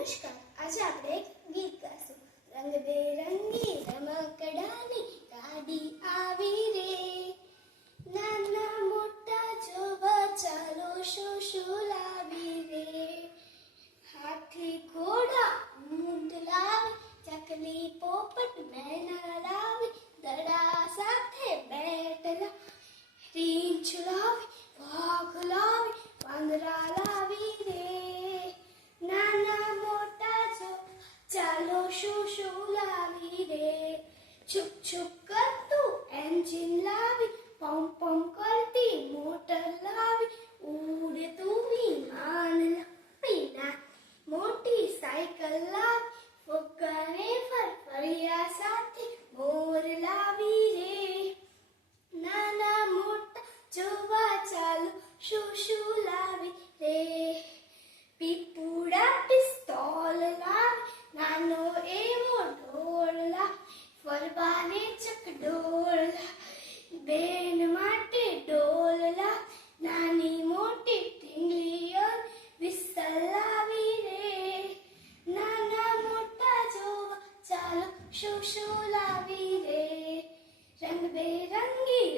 નમસ્કાર. આજે આપણે એક ગીત ગાશું. રંગબેરંગી રમકડાની ગાડી આવી રે. નાના મોટા જોવા ચાલો શું શું લાવી રે. હાથી ઘોડા ઊંટ લાવી, ચકલી પોપટ મેના લાવી દડા સાથે બેટ લાવી રીંછ લાવી વાઘ લાવી વાંદરા લાવી રે નાના મોટા જો ચાલો શું લાવી રે છુપ છુપ કરતું એન્જિન લાવી પમ પમ કરતી મોટર લાવી, ઉડતું વિમાન લાવી ના મોટી સાયકલ લાવી, ફુગ્ગાને ફરફરિયા સાથે મોર લાવી રે. નાના મોટા જોવા ચાલો, શું શું લાવી રે? પીપુડા પિસ્તોલ લાવી, નાનો લાવી ફરવાને બેન માટે ડોલલા, નાની મોટી ટીંગલીઓ વિસલાવી રે. નાના મોટા જોવા ચાલો શું શું લાવી રે. રંગબેરંગી